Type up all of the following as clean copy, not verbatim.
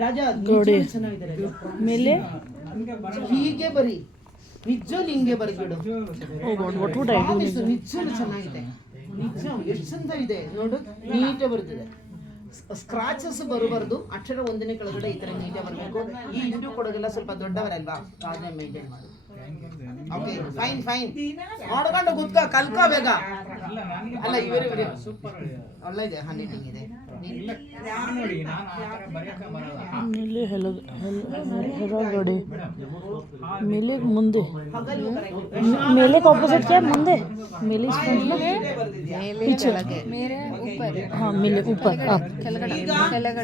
ರಾಜ ಗೋಡೆ ಚೆನ್ನಾಗಿದ್ದಾರೆ ಮೇಲೆ ಹೀಗೆ ಬರಿ ನಿಜಲ್ಲಿ ಹಿಂಗೆ ಬರೆದ್ಬಿಡು. ನಿಜಲ್ಲಿ ಚೆನ್ನಾಗಿದೆ, ನಿಜ ಎಷ್ಟು ಚಂದ ಇದೆ ನೋಡು, ನೀಟೇ ಬರ್ತಿದೆ. ಸ್ಕ್ರಾಚಸ್ ಬರಬಾರ್ದು, ಅಕ್ಷರ ಒಂದನೇ ಕೆಳಗಡೆ ಈ ತರ ನೀಟೇ ಬರಬೇಕು. ಈ ಇಂಟು ಕೊಡೋದೆಲ್ಲ ಸ್ವಲ್ಪ ದೊಡ್ಡವರಲ್ವಾ, ಅದನ್ನ ಮೇಂಟೈನ್ ಮಾಡಿ. Okay, fine fine. ನೋಡ್ಕೊಂಡು ಕುತ್ಕ ಕಲ್ಕೋ ಬೇಗ. ಅಲ್ಲ ಇವರೇ ಒಳ್ಳೆ ಇದೆ, ಹ್ಯಾಂಡ್ ರೈಟಿಂಗ್ ಇದೆ. ಮೇಲೆ ಹೊರಗಡೆ ಮೇಲೆ ಮುಂದೆ मेले का ऑपोजिट क्या है मुंदे मेले पीछे मेरे ऊपर हाँ मेले ऊपर आप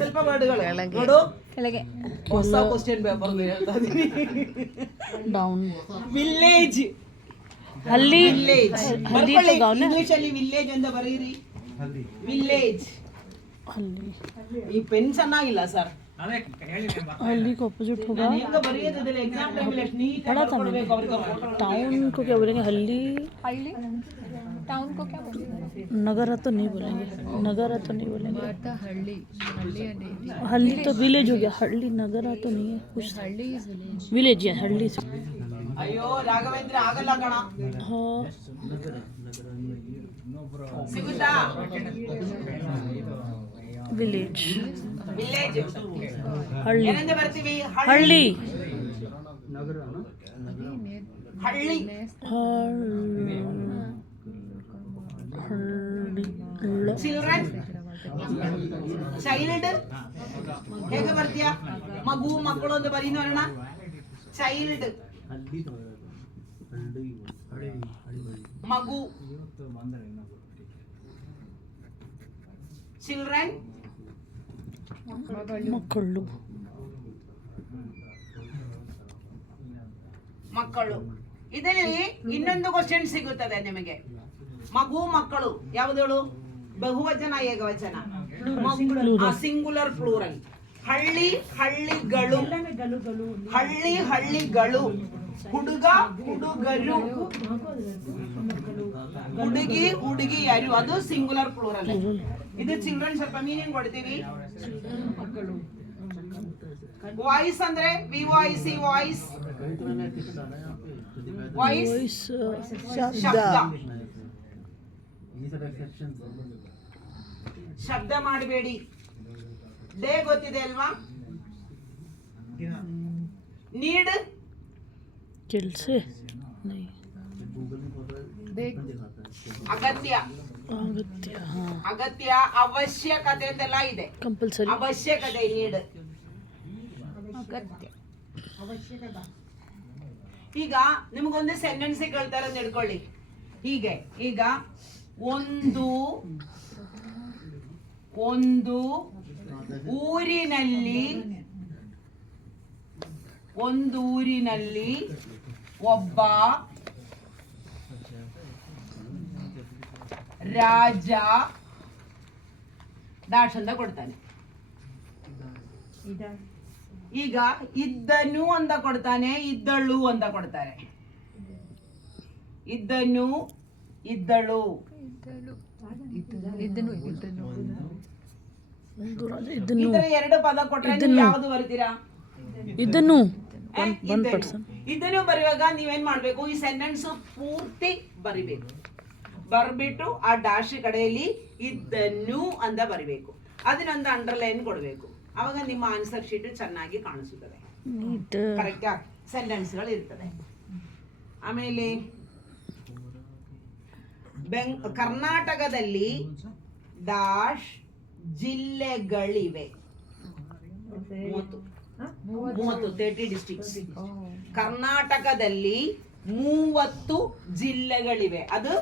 ಸ್ವಲ್ಪ ವರ್ಡ್ಗಳು ನೋಡು ಕೆಳಗೆ. ಹೊಸ ಕ್ವೆಶ್ಚನ್ ಪೇಪರ್ ಹೇಳ್ತಾ ಇದೀನಿ. डाउन ವಿಲೇಜ್ हल्ली ವಿಲೇಜ್ हल्ली तो गाँव ना ಇಂಗ್ಲಿಷ್ ಅಲ್ಲಿ ವಿಲೇಜ್ ಅಂತ ಬರೀರಿ. ವಿಲೇಜ್. हल्ली ಈ ಪೆನ್ ಚೆನ್ನಾಗಿಲ್ಲ ಸರ್. हल्ली का ऑपोजिट होगा ಹೆಂಗ ಬರೆಯೋದಿಲ್ಲ ಎಕ್ಸಾಮ್ ಟೈಮಲ್ಲಿ ಎಷ್ಟು ನೀಟ್ पढ़ा था ಕೊಡಬೇಕು मैंने ಅವರಿಗೆ. टाउन को क्या बोलेंगे हल्ली हल्ली टाउन को क्या बोलेंगे? नगर तो नहीं बोलेंगे, नगर तो नहीं बोलेंगे. हल्ली हल्ली हल्ली तो विलेज हो गया, हल्ली नगर तो नहीं है कुछ. हल्ली इज विलेज. विलेज है हल्ली से. ಅಯ್ಯೋ ರಾಘವೇಂದ್ರ ಆಗಲ್ಲ ಕಣ. हाँ ಸಿಗುತ್ತಾ? विलेज ವಿಲೇಜ್ हल्ली ಏನಂತ ಬರ್ತೀವಿ? हल्ली ಹಳ್ಳಿ. ಚಿಲ್ಡ್ರನ್, ಚೈಲ್ಡ್ ಹೇಗೆ ಬರ್ತೀಯಾ? ಮಗು ಮಕ್ಕಳು ಅಂತ ಬರೀ ನೋಡೋಣ. ಚೈಲ್ಡ್ ಮಗು, ಚಿಲ್ಡ್ರನ್ ಮಕ್ಕಳು ಮಕ್ಕಳು. ಇದರಲ್ಲಿ ಇನ್ನೊಂದು ಕ್ವಶನ್ ಸಿಗುತ್ತದೆ ನಿಮಗೆ. ಮಗು ಮಕ್ಕಳು ಯಾವುದಳು? ಬಹುವಚನ ಏಕವಚನ? Singular plural. ಹಳ್ಳಿ ಹಳ್ಳಿಗಳು, ಹಳ್ಳಿ ಹಳ್ಳಿಗಳು. ಹುಡುಗ ಹುಡುಗರು, ಹುಡುಗಿ ಹುಡುಗಿಯರು, ಅದು ಸಿಂಗುಲರ್ ಪ್ಲೂರಲ್. ಇದು ಚಿಲ್ಡ್ರನ್ ಸ್ವಲ್ಪ ಮೀನಿಂಗ್ ಕೊಡ್ತೀವಿ. ವಾಯ್ಸ್ ಅಂದ್ರೆ ವಿವಾಯ್ಸಿ ವಾಯ್ಸ್, ವಾಯ್ಸ್ ಶಬ್ದ. ಶಬ್ದ ಮಾಡಬೇಡಿ. ಡೇ ಗೊತ್ತಿದೆ ಅಲ್ವಾ? ನೀಡ್ ಕೆಲಸ नहीं ಅಗತ್ಯ, ಅಗತ್ಯ हाँ ಅಗತ್ಯ ಅವಶ್ಯಕತೆ ಅಂತೆಲ್ಲ ಇದೆ. कंपलसरी ಅವಶ್ಯಕತೆ ನೀಡ್. अगत्य ಈಗ ನಿಮಗೊಂದು ಸೆಂಟೆನ್ಸ್ ಕೇಳ್ತಾರೆ ಅಂತ ಹಿಡ್ಕೊಳ್ಳಿ. ಹೀಗೆ ಈಗ ಒಂದು ಒಂದು ಊರಿನಲ್ಲಿ ಒಬ್ಬ ರಾಜ ದಾಶ್ ಅಂತ ಕೊಡ್ತಾನೆ. ಈಗ ಇದ್ದನು ಅಂತ ಕೊಡ್ತಾನೆ, ಇದ್ದಳು ಅಂತ ಕೊಡ್ತಾರೆ. ಇದ್ದನು ಇದ್ದಳು. ಈ ತರ ಎರಡು ಪದ ಕೊಟ್ರೆ ನೀವು ಯಾವ್ದು ಬರ್ತೀರಾ? ಇದನ್ನು ಇದನ್ನು ಬರೆಯುವಾಗ ನೀವೇನ್ ಮಾಡ್ಬೇಕು? ಈ ಸೆಂಟೆನ್ಸ್ ಪೂರ್ತಿ ಬರಿಬೇಕು. ಬರ್ಬಿಟ್ಟು ಆ ಡಾಶ್ ಕಡೆಯಲ್ಲಿ ಇದ್ದನ್ನು ಅಂತ ಬರಿಬೇಕು. ಅದನ್ನೊಂದು ಅಂಡರ್ಲೈನ್ ಕೊಡ್ಬೇಕು. ಅವಾಗ ನಿಮ್ಮ ಆನ್ಸರ್ ಶೀಟ್ ಚೆನ್ನಾಗಿ ಕಾಣಿಸುತ್ತದೆ. ಕರೆಕ್ಟಾ? ಸೆಂಟೆನ್ಸ್ಗಳು ಇರ್ತದೆ. ಆಮೇಲೆ ಕರ್ನಾಟಕದಲ್ಲಿ ಡಾಶ್ ಜಿಲ್ಲೆಗಳಿವೆ. 30 ಡಿಸ್ಟ್ರಿಕ್ಟ್ಸ್. ಕರ್ನಾಟಕದಲ್ಲಿ 30 ಜಿಲ್ಲೆಗಳಿವೆ. ಅದು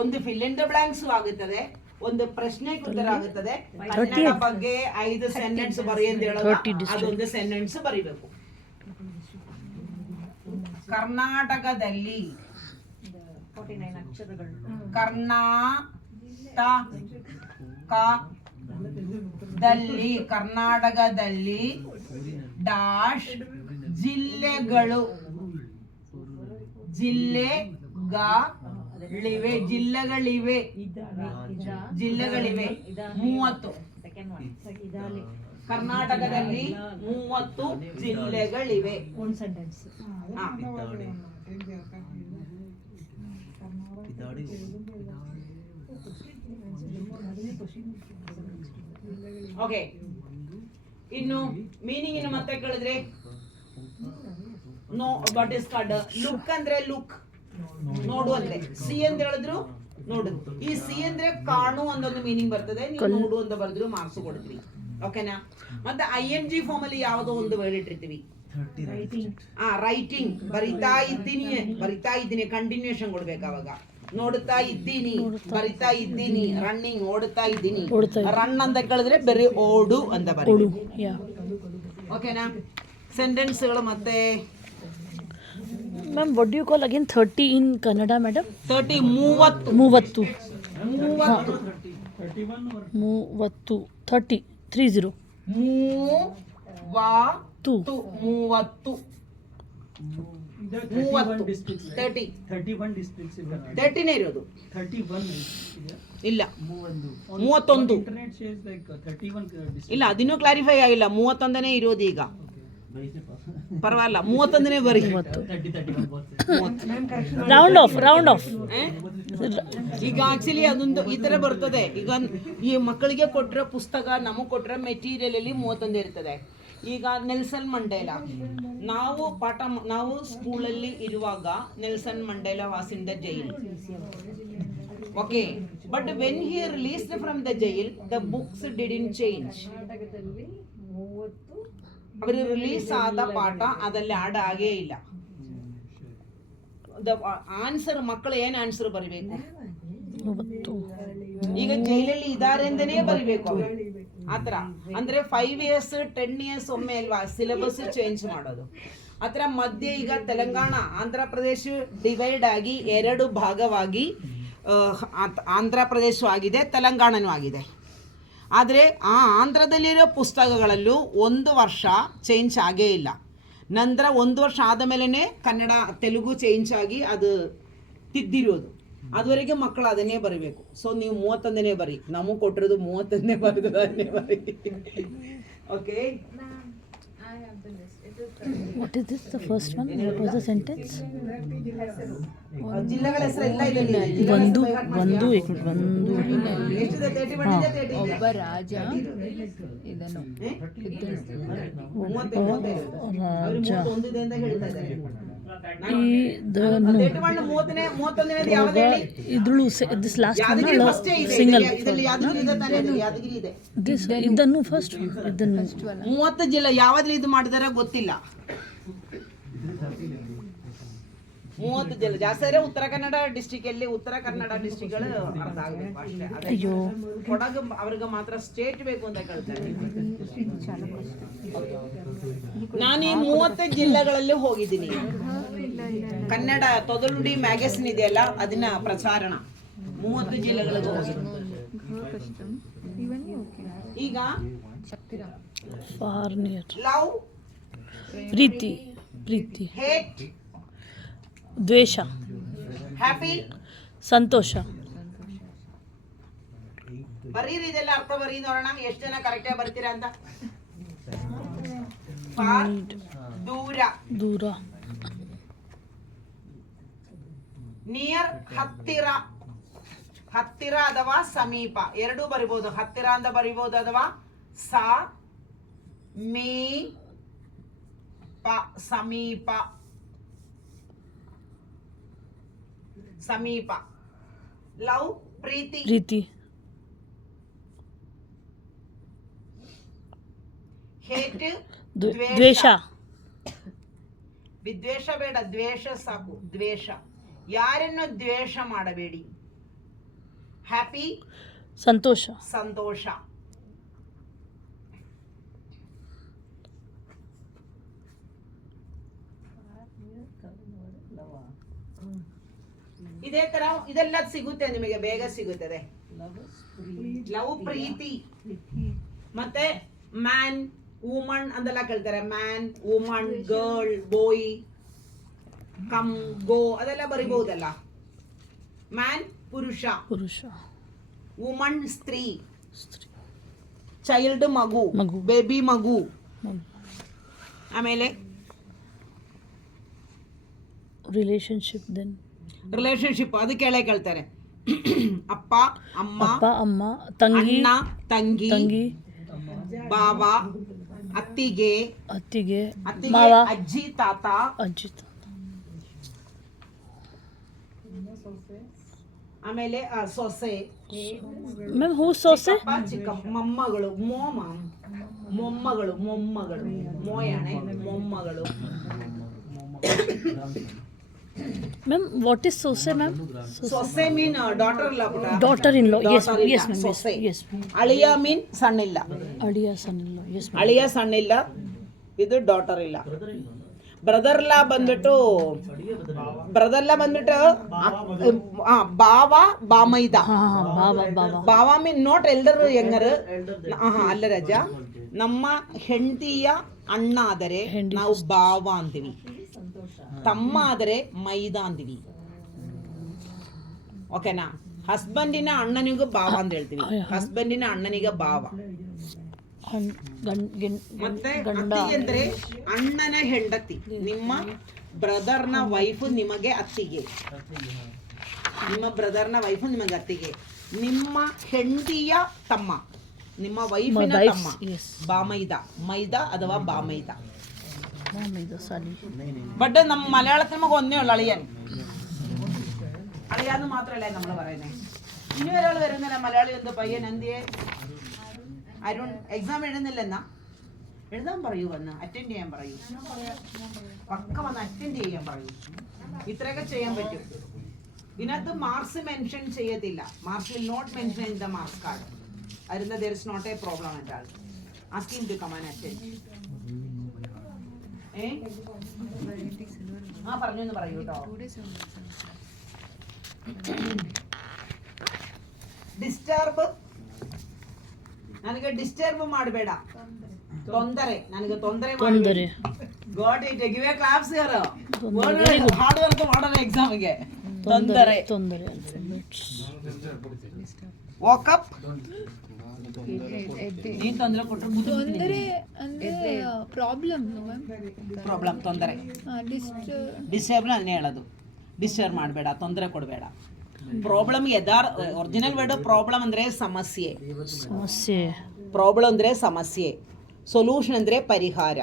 ಒಂದು ಫಿಲ್ ಇನ್ ದ ಬ್ಲಾಂಕ್ಸ್ ಆಗುತ್ತದೆ, ಒಂದು ಪ್ರಶ್ನೆ ಉತ್ತರ ಆಗುತ್ತದೆ. ಕನ್ನಡ ಬಗ್ಗೆ 5 ಸೆಂಟೆನ್ಸ್ ಬರಿ ಅಂತ ಹೇಳೋದು, ಅದೊಂದು ಸೆಂಟೆನ್ಸ್ ಬರಿಬೇಕು. ಕರ್ನಾಟಕದಲ್ಲಿ, ಕರ್ನಾಟಕದಲ್ಲಿ ಡಾಶ್ ಜಿಲ್ಲೆಗಳು, ಜಿಲ್ಲೆಗಳಿವೆ 30. ಕರ್ನಾಟಕದಲ್ಲಿ 30 ಜಿಲ್ಲೆಗಳಿವೆ. ಹಾ. ಓಕೆ, ಇನ್ನು ಮೀನಿಂಗ್ ಮತ್ತೆ ಕೇಳಿದ್ರೆ know what is called look ಅಂದ್ರೆ ಲುಕ್ ನೋಡು ಅಂದ್ರೆ, ಸಿ ಅಂತ ಹೇಳಿದ್ರು ನೋಡು. ಈ ಸಿ ಅಂದ್ರೆ ಕಾಣು ಒಂದೊಂದು ಮೀನಿಂಗ್ ಬರ್ತದೆ, ನೀವು ನೋಡು ಅಂತ ಬರೆದ್ರು ಮಾರ್ಕ್ಸ್ ಕೊಡ್ತೀವಿ. ಓಕೆನಾ? ಮತ್ತೆ ING ಫಾರ್ಮ್ ಅಲ್ಲಿ ಯಾವುದೋ ಒಂದು ವರ್ಡ್ ಇಟ್ಟಿರ್ತೀವಿ. ರೈಟಿಂಗ್, ಬರಿತಾ ಇದ್ದೀನಿ ಕಂಟಿನ್ಯೂಷನ್ ಕೊಡ್ಬೇಕು. ಅವಾಗ ನೋಡುತ್ತಾ ಇದ್ದೀನಿ, ಬರಿತಾ ಇದ್ದೀನಿ, ರನ್ನಿಂಗ್ ಓಡುತ್ತಾ ಇದ್ದೀನಿ. ರನ್ ಅಂತ ಕೇಳಿದ್ರೆ ಬರೀ ಓಡು ಅಂತ ಬರೀ. ಓಕೆನಾ? ಸೆಂಟೆನ್ಸ್ಗಳು ಮತ್ತೆ ma'am, what do you call again 30 in Kannada madam? 30 30 ಇರೋದು. ಇಲ್ಲ 31 ಇಲ್ಲ, ಅದನ್ನೂ ಕ್ಲಾರಿಫೈ ಆಗಿಲ್ಲ. 31ನೇ ಇರೋದು ಈಗ. ಪರವಾಗಿಲ್ಲ, 31ನೇ ಬರೀ. ರೌಂಡ್ ಆಫ್ ಈಗ ಆಕ್ಚುಲಿ ಅದೊಂದು ಈ ತರ ಬರ್ತದೆ. ಈಗ ಈ ಮಕ್ಕಳಿಗೆ ಕೊಟ್ಟಿರೋ ಪುಸ್ತಕ, ನಮಗೆ ಕೊಟ್ಟಿರೋ ಮೆಟೀರಿಯಲ್ ಅಲ್ಲಿ 31 ಇರ್ತದೆ. ಈಗ ನೆಲ್ಸನ್ ಮಂಡೇಲಾ, ನಾವು ಸ್ಕೂಲಲ್ಲಿ ಇರುವಾಗ Nelson Mandela was in the jail. Okay, but when he released from the jail, the books didn't change. ಅವರು ರಿಲೀಸ್ ಆದ ಪಾಠ ಅದಲ್ಲಿ ಆಡ್ ಆಗೇ ಇಲ್ಲ. ಆನ್ಸರ್ ಮಕ್ಕಳು ಏನ್ ಆನ್ಸರ್ ಬರಿಬೇಕು? ಈಗ ಜೈಲಲ್ಲಿ ಇದಾರೆ ಅಂತಾನೆ ಬರಿಬೇಕು ಅವರು. ಆತರ ಅಂದ್ರೆ 5 years 10 years ಒಮ್ಮೆ ಅಲ್ವಾ ಸಿಲೆಬಸ್ ಚೇಂಜ್ ಮಾಡೋದು. ಆತರ ಮಧ್ಯೆ ಈಗ ತೆಲಂಗಾಣ, ಆಂಧ್ರ ಪ್ರದೇಶ ಡಿವೈಡ್ ಆಗಿ 2 ಭಾಗವಾಗಿ ಆಂಧ್ರ ಪ್ರದೇಶ ಆಗಿದೆ, ತೆಲಂಗಾಣನೂ ಆಗಿದೆ. ಆದರೆ ಆ ಆಂಧ್ರದಲ್ಲಿರೋ ಪುಸ್ತಕಗಳಲ್ಲೂ 1 ವರ್ಷ ಚೇಂಜ್ ಆಗೇ ಇಲ್ಲ. ನಂತರ 1 ವರ್ಷ ಆದ ಮೇಲೇ ಕನ್ನಡ ತೆಲುಗು ಚೇಂಜ್ ಆಗಿ ಅದು ತಿದ್ದಿರೋದು. ಅದುವರೆಗೆ ಮಕ್ಕಳು ಅದನ್ನೇ ಬರೀಬೇಕು. ಸೊ ನೀವು 31ನೇ ಬರಿ, ನಮಗೆ ಕೊಟ್ಟಿರೋದು 31ನೇ ಬರೆದು ಅದನ್ನೇ ಬರಿ. Okay, What is this? The first one? What was the sentence? ಜಿಲ್ಲೆಗಳ ಹೆಸರು ಎಲ್ಲ ಇದೆ. ಒಂದು ಎಷ್ಟಿದೆ? 31 ಇದೆ, 30 ಇದೆ. ಒಬ್ಬ ರಾಜ ಇದನ್ನು 31 ಇದೆ ಅಂತ ಹೇಳ್ತಾ ಇದ್ದಾರೆ. this last one single. ಇದನ್ನು ಫಸ್ಟ್ 30 ಜಿಲ್ಲೆ ಯಾವ್ದು ಇದು ಮಾಡಿದಾರೆ ಗೊತ್ತಿಲ್ಲ. 30 ಜಿಲ್ಲೆ ಜಾಸ್ತಿ ಆದರೆ ಉತ್ತರ ಕನ್ನಡ ಡಿಸ್ಟ್ರಿಕ್ಟ್ ಗಳು ಅರ್ಥ ಆಗಬೇಕು ಅಷ್ಟೇ. ಅಯ್ಯೋ, ಕೊಡಗು ಅವ್ರಿಗೆ ಮಾತ್ರ ಸ್ಟೇಟ್ ಬೇಕು ಅಂತ ಕೇಳ್ತಾರೆ. ನಾನು ಈ 30 ಜಿಲ್ಲೆಗಳಲ್ಲಿ ಹೋಗಿದ್ದೀನಿ. ಕನ್ನಡ ತೊದಲುಡಿ ಮ್ಯಾಗಝಿನ್ ಇದೆಯಲ್ಲ, ಅದನ್ನ ಪ್ರಚಾರಣ 30 ಜಿಲ್ಲೆಗಳಿಗೂ ಹೋಗಿದ್ದೀನಿ. ಈಗ ಲವ್, ಪ್ರೀತಿ, ಹೇಟ್, ದ್ವೇಷ, ಹ್ಯಾಪಿ, ಸಂತೋಷ. ಬರೀರಿ ಇದೆಲ್ಲ ಅರ್ಥ ಬರೀ ನೋಡೋಣ ಎಷ್ಟು ಜನ ಕರೆಕ್ಟ್ ಆಗಿ ಬರ್ತೀರಾ ಅಂತ. ಫಾರ್, ದೂರ, ನಿಯರ್, ಹತ್ತಿರ ಅಥವಾ ಸಮೀಪ ಎರಡೂ ಬರಿಬಹುದು. ಹತ್ತಿರ ಅಂತ ಬರಿಬಹುದು ಅಥವಾ ಸಮೀಪ. ಲವ್, ಪ್ರೀತಿ. ಹೇಟ್, ದ್ವೇಷ. ವಿದ್ವೇಷ ಬೇಡ, ದ್ವೇಷ ಸಾಕು. ದ್ವೇಷ, ಯಾರನ್ನು ದ್ವೇಷ ಮಾಡಬೇಡಿ. ಹ್ಯಾಪಿ, ಸಂತೋಷ. ಇದೇ ತರ ಇದೆಲ್ಲ ಸಿಗುತ್ತೆ ನಿಮಗೆ, ಬೇಗ ಸಿಗುತ್ತದೆ. ಲವ್, ಪ್ರೀತಿ. ಮತ್ತೆ ಮ್ಯಾನ್, ವುಮನ್ ಅಂತೆಲ್ಲ ಕೇಳ್ತಾರೆ. ಮ್ಯಾನ್, ವುಮನ್, ಗರ್ಲ್, ಬಾಯ್, ಕಮ್, ಗೋ ಅದೆಲ್ಲ ಬರಿಬಹುದಲ್ಲ. ಮ್ಯಾನ್ ಪುರುಷ, ಪುರುಷ. ವುಮನ್ ಸ್ತ್ರೀ. ಚೈಲ್ಡ್ ಮಗು, ಮಗು. ಬೇಬಿ ಮಗು. ಆಮೇಲೆ ರಿಲೇಶನ್ಶಿಪ್ ದೆನ್ ರಿಲೇಶನ್ಶಿಪ್ ಅದು ಕೆಳಗೆ ಕೇಳ್ತಾರೆ. ಅಪ್ಪ ಅಮ್ಮ, ಅಪ್ಪ ಅಮ್ಮ, ತಂಗಿ ಅಣ್ಣ ತಂಗಿ, ತಂಗಿ, ಬಾವ, ಅತ್ತಿಗೆ ಅತ್ತಿಗೆ, ಅತ್ತಿಗೆ, ಮಾವ, ಅಜ್ಜಿ ತಾತ, ಅಜ್ಜಿ, ಆಮೇಲೆ ಸೊಸೆ, ಮ್ಯಾಮ್ ಹೂ ಸೊಸೆ, ಚಿಕ್ಕಪ್ಪ, ಮೊಮ್ಮಗಳು, ಮೊಮ್ಮಗಳು, ಮೋಯಣೆ, ಮೊಮ್ಮಗಳು. ಮ್ಯಾಮ್ ವಾಟ್ ಇಸ್ ಸೊಸೆ ಮ್ಯಾಮ್? ಸೊಸೆ ಮೀನ್ ಡಾಟರ್ ಇಲ್ಲ ಪುಟ. Daughter in law. Yes Daughter ಇಲ್ಲ, ಯೆಸ್ ಮ್ಯಾಮ್, ಸೊಸೆ. ಯೆಸ್. ಅಳಿಯ ಮೀನ್ ಸಣ್ಣ ಇಲ್ಲ. ಅಳಿಯ ಸನ್ ಇನ್ ಲಾ. Yes ma'am. ಅಳಿಯ ಸಣ್ಣ ಇಲ್ಲ, ಇದು ಡಾಟರ್ ಇಲ್ಲ. ಬ್ರದರ್ಲ ಬಂದ್ಬಿಟ್ಟು ಬಾವ ಬಾಮೈದ. ಬಾವ ಮೀನ್ ನೋಟ್ ಎಲ್ಡರ್ ಯಂಗರ್. ಅಲ್ಲ ರಜ, ನಮ್ಮ ಹೆಂಡತಿಯ ಅಣ್ಣ ಆದರೆ ನಾವು ಬಾವ ಅಂತೀವಿ, ತಮ್ಮ ಆದರೆ ಮೈದ ಅಂತೀವಿ. ಓಕೆನಾ? ಹಸ್ಬೆಂಡಿನ ಅಣ್ಣನಿಗೂ ಬಾವ ಅಂತ ಹೇಳ್ತೀವಿ, ಹಸ್ಬೆಂಡಿನ ಅಣ್ಣನಿಗೆ ಬಾವ. ಮತ್ತೆ ಅತ್ತಿ ಅಂದ್ರೆ ಅಣ್ಣನ ಹೆಂಡತಿ, ನಿಮ್ಮ ಬ್ರದರ್ನ ವೈಫ್ ನಿಮಗೆ ಅತ್ತಿಗೆ, ನಿಮ್ಮ ಬ್ರದರ್ನ ವೈಫ್ ನಿಮಗೆ ಅತ್ತಿಗೆ. ನಿಮ್ಮ ಹೆಂಡತಿಯ ತಮ್ಮ, ನಿಮ್ಮ ವೈಫಿನ ತಮ್ಮ ಬಾಮೈದ, ಮೈದ ಅಥವಾ ಬಾಮೈದ. ബട്ട് നമ്മ മലയാളത്തിൽ നമുക്ക് ഒന്നേ ഉള്ളു, അളിയൻ. അളിയാന്ന് മാത്രമല്ലേ നമ്മൾ പറയുന്നത്. ഇനി ഒരാൾ വരുന്നില്ല മലയാളി, എന്ത് പയ്യൻ എന്തിയെ അരുൺ എക്സാം എഴുതുന്നില്ലെന്നാ? എഴുതാൻ പറയൂ, വന്ന് അറ്റൻഡ് ചെയ്യാൻ പറയൂ, പക്ക വന്ന് അറ്റൻഡ് ചെയ്യാൻ പറയൂ. ഇത്രയൊക്കെ ചെയ്യാൻ പറ്റും. ഇതിനകത്ത് മാർക്സ് മെൻഷൻ ചെയ്യത്തില്ല, marks will not mention in the marks card. അരുന്ന there is not a problem at all. Ask him to come and attend. പറഞ്ഞൊന്ന് പറയൂ കേട്ടോ. ಡಿಸ್ಟರ್ಬ್, ನನಗೆ ಡಿಸ್ಟರ್ಬ್ ಮಾಡಬೇಡ, ತೊಂದರೆ, ನನಗೆ ತೊಂದರೆ ಮಾಡಬೇಡ. Got it, give A claps here. Hard work ಮಾಡೋಣ ಎಕ್ಸಾಮ್ಗೆ. ತೊಂದರೆ, ವಾಕ್ ಅಪ್. ನೀನ್ ತೊಂದರೆ ಕೊಟ್ಟರೆ ತೊಂದರೆ ಅಂದ್ರೆ ಪ್ರಾಬ್ಲಮ್, ತೊಂದರೆ. ಡಿಸ್ಟರ್ಬ್ ಅಲ್ಲೇ ಹೇಳೋದು, ಡಿಸ್ಟರ್ಬ್ ಮಾಡಬೇಡ, ತೊಂದರೆ ಕೊಡಬೇಡ. ಪ್ರಾಬ್ಲಮ್ ಒರಿಜಿನಲ್ ವರ್ಡ್ ಪ್ರಾಬ್ಲಮ್ ಅಂದ್ರೆ ಸಮಸ್ಯೆ, ಪ್ರಾಬ್ಲಮ್ ಅಂದ್ರೆ ಸಮಸ್ಯೆ, ಸೊಲ್ಯೂಷನ್ ಅಂದ್ರೆ ಪರಿಹಾರ.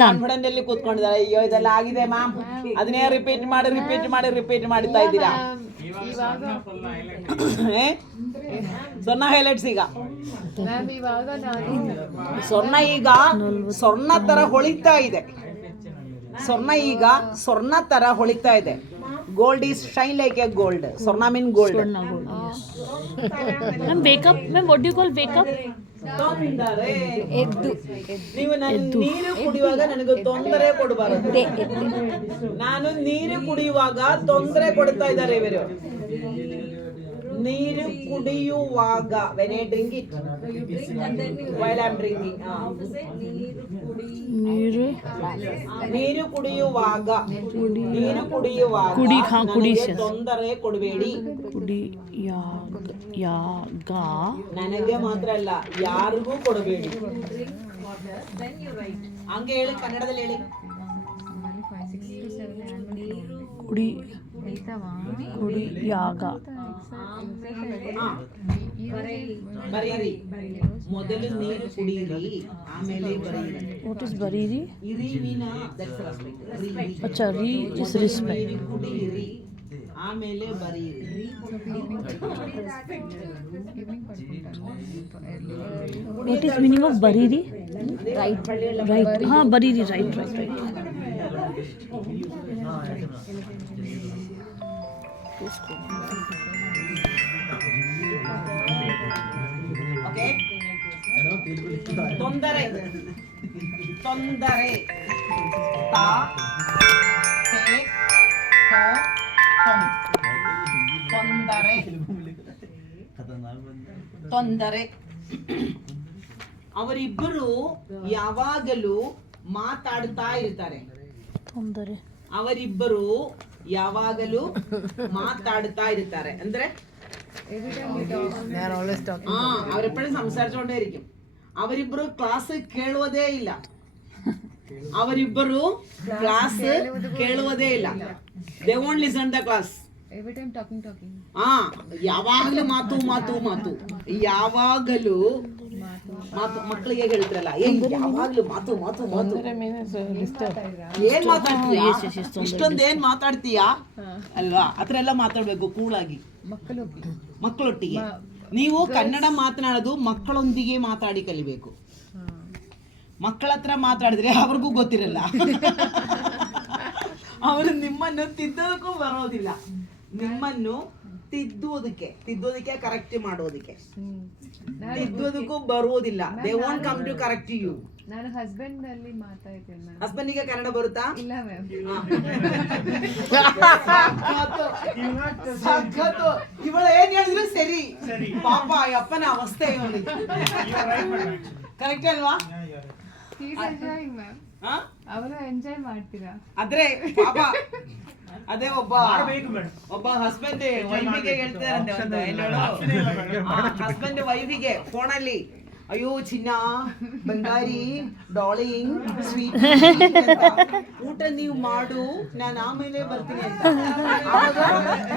ಕಾನ್ಫಿಡೆಂಟ್ ಅಲ್ಲಿ ಕೂತ್ಕೊಂಡಿದ್ದಾರೆ. ಅಯ್ಯೋ ಇದೆಲ್ಲ ಆಗಿದೆ ಮ್ಯಾಮ್, ಅದನ್ನೇ ರಿಪೀಟ್ ಮಾಡ್ತಾ ಇದ್ದೀರಾ. ಸ್ವರ್ಣ ಹೈಲೈಟ್ಸ್ ಈಗ, ಸ್ವರ್ಣ ಈಗ ಸ್ವರ್ಣ ತರ ಹೊಳಿತಾ ಇದೆ, ಸ್ವರ್ಣ ತರ ಹೊಳಿತಾ ಇದೆ. Gold is shine like a gold. ಸ್ವರ್ಣ mean gold. Wake up ma'am, what you call wake up? ತೊಂದರೆ, ಎದ್ದು. ನೀವು ನೀರು ಕುಡಿಯುವಾಗ ನನಗೆ ತೊಂದರೆ ಕೊಡಬಾರದು. ನಾನು ನೀರು ಕುಡಿಯುವಾಗ ತೊಂದರೆ ಕೊಡ್ತಾ ಇದ್ದಾರೆ ಇವರು. ನೀರು ಕುಡಿಯುವಾಗ, when I drink it, while I am drinking. ನೀರು ಕುಡಿಯುವಾಗ ತೊಂದರೆ ಕೊಡಬೇಡಿ. ನನಗೆ ಮಾತ್ರ ಅಲ್ಲ, ಯಾರಿಗೂ ಕೊಡಬೇಡಿ. ಹಂಗೆ ಹೇಳಿ, ಕನ್ನಡದಲ್ಲಿ ಹೇಳಿ. ಬರೀರಿ, ಮೊದಲು ನೀರು ಕುಡಿಯಿರಿ, ಆಮೇಲೆ ಬರೀರಿ. ವಾಟ್ ಇಸ್ ಬರೀರಿ? ಇರಿ ಮೀನಾ, ದಟ್ಸ್ ರೆಸ್ಪೆಕ್ಟ್. ಅಚ್ಚಾ, ರೀ ಇಸ್ ರೆಸ್ಪೆಕ್ಟ್. ನೀರು ಕುಡಿಯಿರಿ, ಆಮೇಲೆ ಬರೀರಿ. ವಾಟ್ ಇಸ್ ಮೀನಿಂಗ್ ಆಫ್ ಬರೀರಿ? ರೈಟ್, ಹಾ ಬರೀರಿ, ರೈಟ್. ಓಕೆ. ತೊಂದರೆ, ತಾ ತೇ ತೋ ತೊಂ. ತೊಂದರೆ. ಅವರಿಬ್ಬರು ಯಾವಾಗಲೂ ಮಾತಾಡ್ತಾ ಇರ್ತಾರೆ. ತೊಂದರೆ. ಅವರಿಬ್ಬರು ಯಾವಾಗಲೂ ಮಾತಾಡ್ತಾ ಇರ್ತಾರೆ ಅಂದ್ರೆ അവരെപ്പോഴും സംസാരിച്ചോണ്ടേയിരിക്കും. അവരിಬ್ಬರು ಕ್ಲಾಸ್ ಕೇಳುವುದೇ ಇಲ್ಲ. ಅವರಿಬ್ಬರು ಕ್ಲಾಸ್ ಕೇಳುವುದೇ ಇಲ್ಲ. They won't listen the class. Every time talking ಯಾವಾಗಲೂ ಮಾತು ಮಾತು ಮಾತು, ಯಾವಾಗಲೂ ಮಾತು. ಮಕ್ಕಳಿಗೆ ಹೇಳ್ತಾರಲ್ಲ, ಯಾವಾಗ್ಲೂ ಮಾತು ಮಾತು ಮಾತು. ಏನ್ ಮಾತಾಡ್ತೀಯಾ, ಇಷ್ಟೊಂದು ಏನ್ ಮಾತಾಡ್ತೀಯಾ ಅಲ್ವಾ? ಆತರ ಎಲ್ಲ ಮಾತಾಡ್ಬೇಕು ಕೂಳಾಗಿ ಮಕ್ಕಳೊಟ್ಟಿಗೆ. ನೀವು ಕನ್ನಡ ಮಾತನಾಡೋದು ಮಕ್ಕಳೊಂದಿಗೆ ಮಾತಾಡಿ ಕಲಿಬೇಕು. ಮಕ್ಕಳ ಹತ್ರ ಮಾತಾಡಿದ್ರೆ ಅವ್ರಿಗೂ ಗೊತ್ತಿರಲ್ಲ. ಅವರು ನಿಮ್ಮನ್ನು ತಿದ್ದೋದಕ್ಕೂ ಬರೋದಿಲ್ಲ. ನಿಮ್ಮನ್ನು ತಿದ್ದೋದಕ್ಕೆ ಕರೆಕ್ಟ್ ಮಾಡೋದಕ್ಕೆ ತಿದ್ದೋದಕ್ಕೂ ಬರೋದಿಲ್ಲ. They won't come to correct you. ನಾನು ಹಸ್ಬೆಂಡ್ ಅಲ್ಲಿ ಮಾತಾಡ್ತೀನಿ. ಹಸ್ಬೆಂಡಿಗೆ ಕನ್ನಡ ಬರುತ್ತಾ? ಇಲ್ಲ ಮ್ಯಾಮ್. ಇವಳು ಏನ್ ಹೇಳಿದ್ರು ಸರಿ. ಪಾಪ ಅಪ್ಪನ ಅವಸ್ಥೆ ಇವನಿಗೆ. ಕರೆಕ್ಟ್ ಅಲ್ವಾ? ಅವರು ಎಂಜಾಯ್ ಮಾಡ್ತೀರಾ? ಆದ್ರೆ ಪಾಪ ಅದೇ ಒಬ್ಬ ಹಸ್ಬೆಂಡ್ ವೈಫಿಗೆ ಹೇಳ್ತಾರಂತೆ, ಹಸ್ಬೆಂಡ್ ವೈಫಿಗೆ ಫೋನಲ್ಲಿ, ಅಯ್ಯೋ ಚಿನ್ನ, ಬಂಗಾರಿ, ಡಾರ್ಲಿಂಗ್, ಸ್ವೀಟ್, ಊಟ ನೀವು ಮಾಡು, ನಾನು ಆಮೇಲೆ ಬರ್ತೀನಿ ಅಂತ.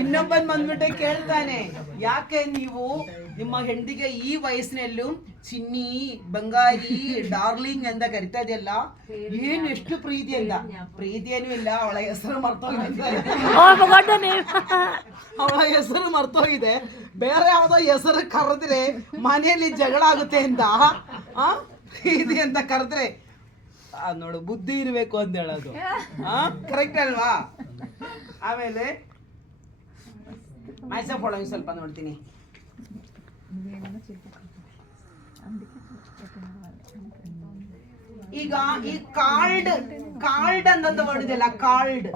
ಇನ್ನೊಬ್ಬನ್ ಬಂದ್ಬಿಟ್ಟೆ ಕೇಳ್ತಾನೆ, ಯಾಕೆ ನೀವು ನಿಮ್ಮ ಹೆಂಡತಿಗೆ ಈ ವಯಸ್ಸಿನಲ್ಲೂ ಚಿನ್ನಿ, ಬಂಗಾರಿ, ಡಾರ್ಲಿಂಗ್ ಅಂತ ಕರಿತಾ ಇದೆಯಲ್ಲ, ಏನು ಎಷ್ಟು ಪ್ರೀತಿ ಅಂತ. ಪ್ರೀತಿ ಏನೂ ಇಲ್ಲ, ಅವಳ ಹೆಸರು ಮರ್ತೋಗಿದೆ. ಅವಳ ಹೆಸರು ಮರ್ತೋಗಿದೆ. ಬೇರೆ ಯಾವ್ದೋ ಹೆಸರು ಕರೆದ್ರೆ ಮನೆಯಲ್ಲಿ ಜಗಳ ಆಗುತ್ತೆ ಅಂತ, ಪ್ರೀತಿ ಅಂತ ಕರೆದ್ರೆ ನೋಡು, ಬುದ್ಧಿ ಇರ್ಬೇಕು ಅಂತ ಹೇಳೋದು. ಕರೆಕ್ಟ್ ಅಲ್ವಾ? ಆಮೇಲೆ ಮೈಸೂರು ಫಾಲೋಯಿಂಗ್ ಸ್ವಲ್ಪ ನೋಡ್ತೀನಿ. ಈಗ ಈ ಕಾಲ್ಡ್ ಅನ್ನೋದು ವರ್ಡ್ ಇದೆಯಲ್ಲ, ಕಾಲ್ಡ್,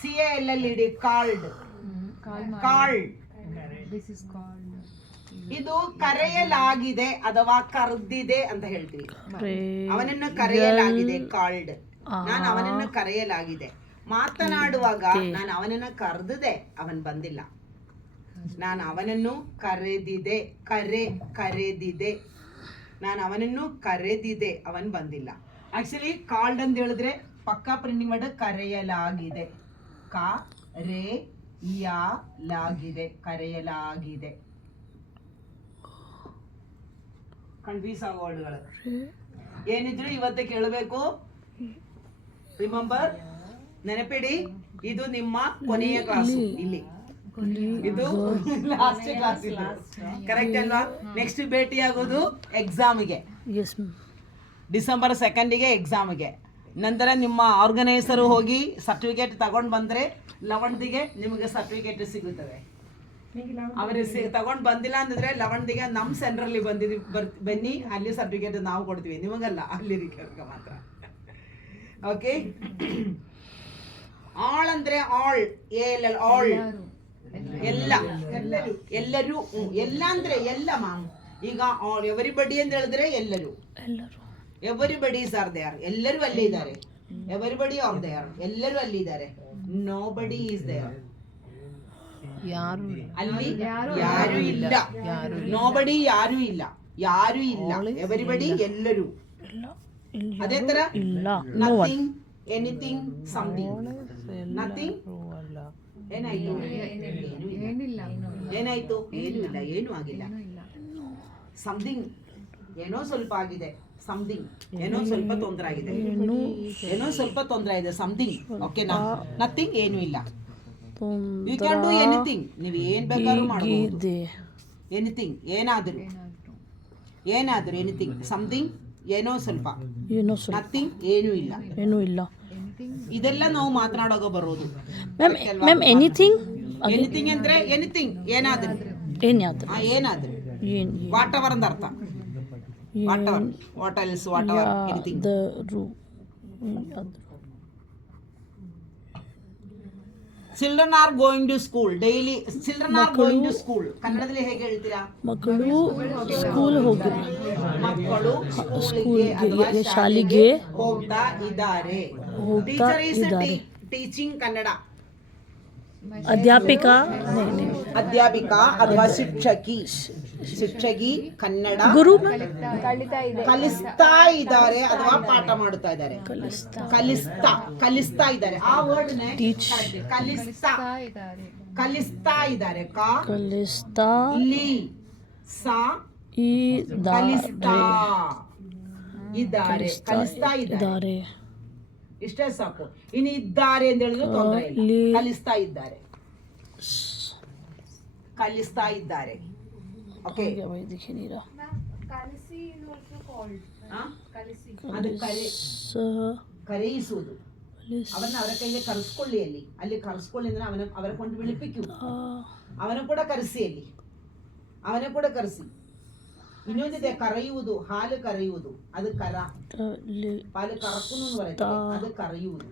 CALLED, ಕಾಲ್ಡ್. ಇದು ಕರೆಯಲಾಗಿದೆ ಅಥವಾ ಕರೆದಿದೆ ಅಂತ ಹೇಳ್ತೀವಿ. ಅವನನ್ನು ಕರೆಯಲಾಗಿದೆ, ಕಾಲ್ಡ್. ನಾನು ಅವನನ್ನು ಕರೆಯಲಾಗಿದೆ. ಮಾತನಾಡುವಾಗ ನಾನು ಅವನನ್ನು ಕರೆದಿದೆ, ಅವನ್ ಬಂದಿಲ್ಲ. ನಾನು ಅವನನ್ನು ಕರೆದಿದೆ, ಕರೆದಿದೆ. ನಾನು ಅವನನ್ನು ಕರೆದಿದೆ, ಅವನ್ ಬಂದಿಲ್ಲ. ಆಕ್ಚುಲಿ ಕಾಲ್ಡ್ ಅಂತ ಹೇಳಿದ್ರೆ ಪಕ್ಕಾ ಪ್ರಿಂಟಿಂಗ್ ವರ್ಡ್ ಕರೆಯಲಾಗಿದೆ. ಕರೆಯಲಾಗಿದೆ. ಕನ್ಫ್ಯೂಸ್ ಆಗೋ ವರ್ಡ್ಗಳು ಏನಿದ್ರು ಇವತ್ತೇ ಕೇಳಬೇಕು. ರಿಮೆಂಬರ್, ನೆನಪಿಡಿ, ಇದು ನಿಮ್ಮ ಕೊನೆಯ ಕ್ಲಾಸು. ಇಲ್ಲಿ ಇದು ಲಾಸ್ಟ್ ಕ್ಲಾಸ್. ಕರೆಕ್ಟ್ ಅಲ್ವಾ? ನೆಕ್ಸ್ಟ್ ಭೇಟಿ ಆಗೋದು ಎಕ್ಸಾಮ್ಗೆ, ಡಿಸೆಂಬರ್ 2ಗೆ ಎಕ್ಸಾಮ್ಗೆ. ನಂತರ ನಿಮ್ಮ ಆರ್ಗನೈಸರು ಹೋಗಿ ಸರ್ಟಿಫಿಕೇಟ್ ತಗೊಂಡು ಬಂದರೆ 11ಗೆ ನಿಮಗೆ ಸರ್ಟಿಫಿಕೇಟ್ ಸಿಗುತ್ತದೆ. ಅವರಿಗೆ ತಗೊಂಡು ಬಂದಿಲ್ಲ ಅಂತಂದ್ರೆ 11ಗೆ ನಮ್ಮ ಸೆಂಟ್ರಲ್ಲಿ ಬನ್ನಿ, ಅಲ್ಲಿ ಸರ್ಟಿಫಿಕೇಟ್ ನಾವು ಕೊಡ್ತೀವಿ, ನಿಮಗಲ್ಲ, ಅಲ್ಲಿ ಮಾತ್ರ. ಓಕೆ. ಆಲ್ ಅಂದ್ರೆ ಆಲ್, ಆಲ್, ಎಲ್ಲ, ಎಲ್ಲರೂ, ಎಲ್ಲ ಅಂದ್ರೆ ಎಲ್ಲ ಮಾಮ್. ಈಗ ಎವರಿಬಡಿ ಅಂತ ಹೇಳಿದ್ರೆ ಎಲ್ಲರೂ, ಎವರಿಬಡೀಸ್ ಆರ್ ದೇ ಆರ್, ಎಲ್ಲರೂ ಅಲ್ಲೇ ಇದ್ದಾರೆ. ಎವರಿಬಡಿ ಆರ್ ದೇ ಆರ್, ಎಲ್ಲರೂ ಅಲ್ಲಿ ಇದ್ದಾರೆ. ನೋಬಡಿ ಈಸ್ ದೇರ್, ಅಲ್ಲಿ ಯಾರು ಇಲ್ಲ. ನೋಬಡಿ ಯಾರು ಇಲ್ಲ, ಯಾರು ಇಲ್ಲ. ಎವರಿಬಡಿ ಎಲ್ಲರೂ. ಅದೇ ತರ ನಥಿಂಗ್, ಎನಿಥಿಂಗ್, ಸಮಥಿಂಗ್. ನಥಿಂಗ್ ಏನಾಯ್ತು? ಏನಾಯ್ತು? ಏನೂ ಇಲ್ಲ, ಏನೂ ಆಗಿಲ್ಲ. ಸಮಥಿಂಗ್ ಏನೋ ಸ್ವಲ್ಪ ಆಗಿದೆ, ಸಮಥಿಂಗ್ ಏನೋ ಸ್ವಲ್ಪ ತೊಂದರೆ ಆಗಿದೆ, ಏನೋ ಸ್ವಲ್ಪ ತೊಂದರೆ ಆಗಿದೆ, ಸಮಥಿಂಗ್. ಓಕೆನಾ? ನಥಿಂಗ್, ಏನೂ ಇಲ್ಲ. ಯು ಕ್ಯಾನ್ ಡೂ ಎನಿಥಿಂಗ್, ನೀವು ಏನ್ ಬೇಕಾದ್ರೂ ಮಾಡಬಹುದು. ಎನಿಥಿಂಗ್, ಏನಾದರೂ, ಎನಿಥಿಂಗ್. ಸಮಥಿಂಗ್ ಏನೋ ಸ್ವಲ್ಪ, ನಥಿಂಗ್ ಏನೂ ಇಲ್ಲ, ಇದೆಲ್ಲ ನಾವು ಮಾತನಾಡೋಕೆ ಬರೋದು. ಮ್ಯಾಮ್ ಎನಿಥಿಂಗ್, ಎನಿಥಿಂಗ್ ಅಂದ್ರೆ ಎನಿಥಿಂಗ್, ಏನಾದರೂ, ಏನಾದರೂ, ವಾಟ್ ಎವರ್ ಅಂತ ಅರ್ಥ. Whatever, what else, whatever, anything. Children are going to school daily. Children are going to school ಕನ್ನಡದಲ್ಲಿ ಹೇಗೆ ಹೇಳ್ತೀರಾ? ಮಕ್ಕಳು ಸ್ಕೂಲ್ ಹೋಗಿ, ಮಕ್ಕಳು ಶಾಲೆಗೆ ಹೋಗ್ತಾ ಇದ್ದಾರೆ. Teacher is teaching Kannada. अध्यापिका नहीं नहीं ಅಧ್ಯಾಪಿಕಾ ಅಥವಾ ಶಿಕ್ಷಕಿ. ಶಿಕ್ಷಕಿ ಕನ್ನಡ गुरु ಕಲಿಸ್ತಾ ಇದ್ದಾರೆ ಅಥವಾ ಪಾಠ ಮಾಡುತ್ತಾ ಇದ್ದಾರೆ. ಕಲಿಸ್ತಾ ಇದ್ದಾರೆ. ಆ ವರ್ಡ್ ಕಲಿಸ್ತಾ ಇದ್ದಾರೆ. ಕಲಿಸ್ತಾ ಇದ್ದಾರೆ. कलिस्ता ಲಿ ಸಾ ಕಲಿಸ್ತಾ ಇದ್ದಾರೆ. ಕಲಿಸ್ತಾ ಇದ್ದಾರೆ. ಇಷ್ಟೇ ಸಾಕು. ಇನ್ನು ಇದ್ದಾರೆ ಅಂತ ಹೇಳಿದ್ರು ತೊಂದರೆ ಇಲ್ಲ. ಕಲಿಸ್ತಾ ಇದ್ದಾರೆ. ಕಲಿಸ್ತಾ ಇದ್ದಾರೆ. ಓಕೆ, भाई दिखे नहीं रहा ಅದು ಕರೆಯಿಸುವುದು. ಅವನ್ನ ಅವರ ಕೈಗೆ ಕರೆಸ್ಕೊಳ್ಳಿ. ಅಲ್ಲಿ ಕರೆಸ್ಕೊಳ್ಳಿ ಅಂದ್ರೆ ಅವರ ಕೊಂಡು ವಿಳಿಪಿಕ್ಕೂ. ಅವನ ಕೂಡ ಕರೆಸಿ. ಅವನ ಕೂಡ ಕರೆಸಿ. ಇನ್ನೊಂದಿದೆ ಕರೆಯುವುದು. ಹಾಲು ಕರೆಯುವುದು, ಅದು ಕರ. ಪಾಲು ಕರಕುನು ಬರುತ್ತೆ, ಅದು ಕರೆಯುವುದು.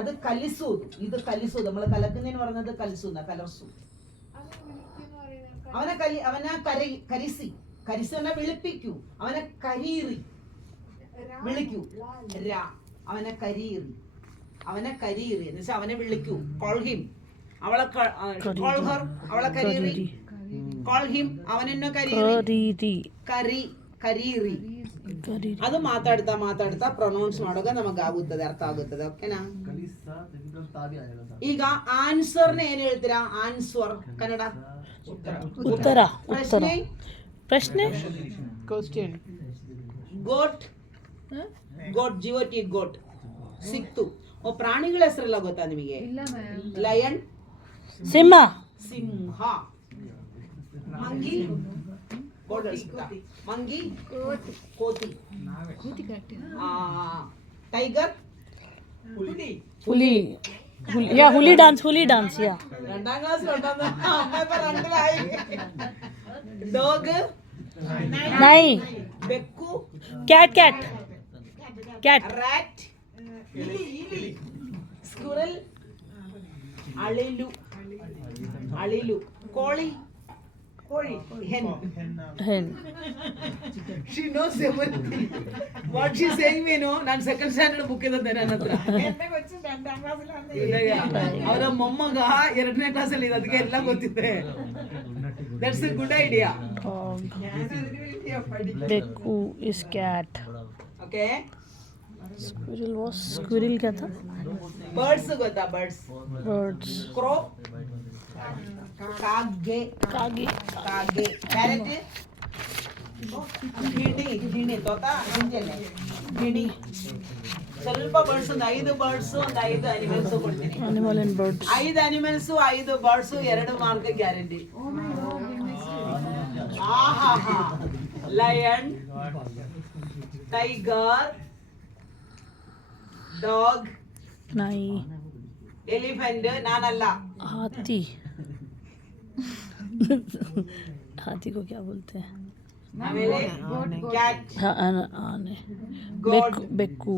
അത് കലിസൂത്. ഇത് കലിസൂത്. നമ്മൾ കലക്കുന്നതിന് പറയുന്നത് കലിസൂന്ന, കലർസു. അവനെ കരിസി. കരിസി പറഞ്ഞാൽ വിളിപ്പിക്കൂ. അവനെ കരീറി വിളിക്കൂ. അവനെ കരീറി എന്ന് വെച്ചാൽ അവനെ വിളിക്കൂ. Call him. അവളെ കോൾ ഹർ. അവളെ കരീറി. Call him. അവനെന്നെ ಕರೀರಿ. ಅದು ಮಾತಾಡ್ತಾ ಪ್ರೊನೌನ್ಸ್ ಮಾಡುವಾಗ ನಮಗಾಗುತ್ತದೆ, ಅರ್ಥ ಆಗುತ್ತದೆ. ಓಕೆನಾ? ಈಗ ಆನ್ಸರ್ ಏನ್ ಹೇಳ್ತೀರಾ? ಆನ್ಸರ್ ಕನ್ನಡ ಉತ್ತರ. ಪ್ರಶ್ನೆ ಕ್ವಶ್ಚನ್. ಗೋಟ್ ಜಿಒಟಿ ಗೋಟ್ ಸಿಕ್ತು. ಪ್ರಾಣಿಗಳ ಹೆಸರೆಲ್ಲ ಗೊತ್ತಾ ನಿಮಗೆ? ಇಲ್ಲ ಮ್ಯಾಮ್. ಲಯನ್, ಸಿಂಹ, ಮಂಗಿ, ಮಂಗಿ, ಕೋತಿ, ಟೈಗರ್, ಹುಲಿ. या हुली डांस या 2ാം ക്ലാസ് ഡോഗ്, नहीं ಬೆಕ್ಕು, कैट rat, squirrel, ಅಳಿಲು, ಕೋಳಿ, hen. She knows everything. What she saying me know. ನಾನು ಸೆಕೆಂಡ್ ಸ್ಟ್ಯಾಂಡರ್ಡ್ ಬುಕ್ ಇದೆ ನನ್ನ ಹತ್ರ. ಅವರ ಮೊಮ್ಮಗ 2ನೇ ಕ್ಲಾಸಲ್ಲಿ ಇದೆ, ಅದಕ್ಕೆ ಎಲ್ಲ ಗೊತ್ತಿದೆ. That's a good idea. बेकू इज कैट. ಓಕೆ, स्क्विरल क्या था? ಬರ್ಡ್ಸ್ ಗೊತ್ತಾ? ಬರ್ಡ್ಸ್ ಕ್ರೋ, ಕಾಗೆ, ಪ್ಯಾರೆಟ್, ಗಿಣಿ ತೋತ, ಗಿಣಿ. ಸ್ವಲ್ಪ ಬರ್ಡ್ಸ್, ಒಂದು 5 ಬರ್ಡ್ಸ್, ಒಂದು 5 ಅನಿಮಲ್ಸ್ ಕೊಡ್ತೀನಿ. 5 animals, 5 birds, 2 mark guarantee. Lion, tiger, dog, नाई, ಎಲಿಫೆಂಟ್. ನಾನಲ್ಲ, हाथी को क्या बोलते हैं? ಆಮೇಲೆ ಕ್ಯಾಟ್, बेकू.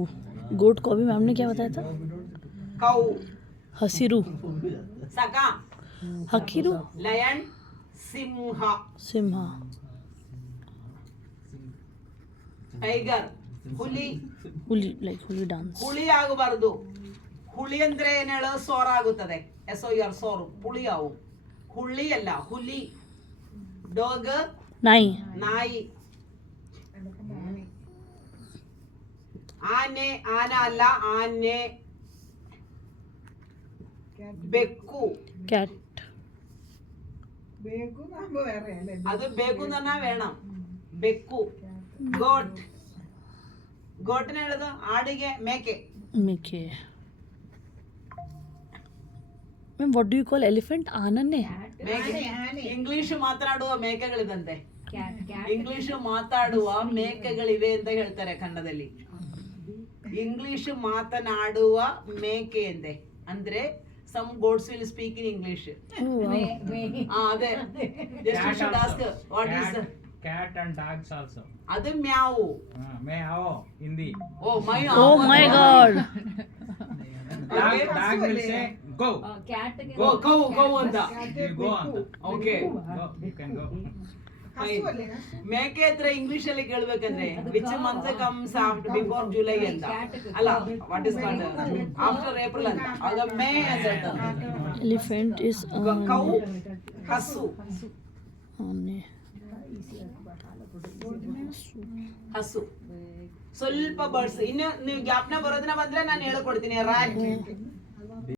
गोट को भी मैम ने क्या बताया था? ಕೌ, हसीरू, ಸಕ, हकीरू, ಲಯನ್, ಸಿಂಹ, ಟೈಗರ್, ಹುಲಿ. ಹುಲಿ ಡಾನ್ಸ್. ಹುಳಿ ಆಗಬಾರದು. ಹುಳಿ ಅಂದ್ರೆ ಏನ್ ಹೇಳೋ? ಸೋರ ಆಗುತ್ತದೆ. SOR ಸೋರು. ಹುಳಿ ಅವು. ಹುಳಿ ಅಲ್ಲ, ಹುಲಿ. ಡಾಗ್, ನಾಯಿ. ಆನೆ ಅಲ್ಲ, ಆನೆ. ಬೆಕ್ಕು, ಕ್ಯಾಟ್. ಅದು ಬೇಕು തന്നെ വേണം. ಬೆಕ್ಕು. ಗೋಟ್ನ ಹೇಳೋದು ಆಡಿಗೆ ಮೇಕೆ. Ma'am what do you call elephant? आनन्ने. ಇಂಗ್ಲಿಷ್ ಮಾತನಾಡುವ ಮೇಕೆಗಳಿದಂತೆ. ಇಂಗ್ಲಿಷ್ ಮಾತಾಡುವ ಮೇಕೆಗಳಿವೆ ಅಂತ ಹೇಳ್ತಾರೆ ಕನ್ನಡದಲ್ಲಿ. ಇಂಗ್ಲಿಷ್ ಮಾತನಾಡುವ ಮೇಕೆ ಅಂತೆ. ಅಂದ್ರೆ some goats will speak in English. ಅದೇ. Just you should ask what is the cat and dogs also. ಅದು ಮ್ಯಾವು. Meow Hindi. Oh my god. Dog will say go. Go ಅಂತ. You go on. Okay. Go. You can go. ಮೇಕೆ ಹತ್ರ English ಅಲ್ಲಿ ಕೇಳ್ಬೇಕಂದ್ರೆ which month comes after before July ಅಂತ ಅಲ್ಲ, what is called after April ಅಂತ, ಆಗ ಮೇ ಅಂತ ಹೇಳ್ತಾರೆ. Elephant is ಕೌ ಹಸು, ಹಸು ಸ್ವಲ್ಪ ಬರ್ಡ್ಸ್. ಇನ್ನು ನೀವು ಜ್ಞಾಪನ ಬರೋದನ್ನ ಬಂದ್ರೆ ನಾನು ಹೇಳ್ಕೊಡ್ತೀನಿ. ರ್ಯಾಟ್,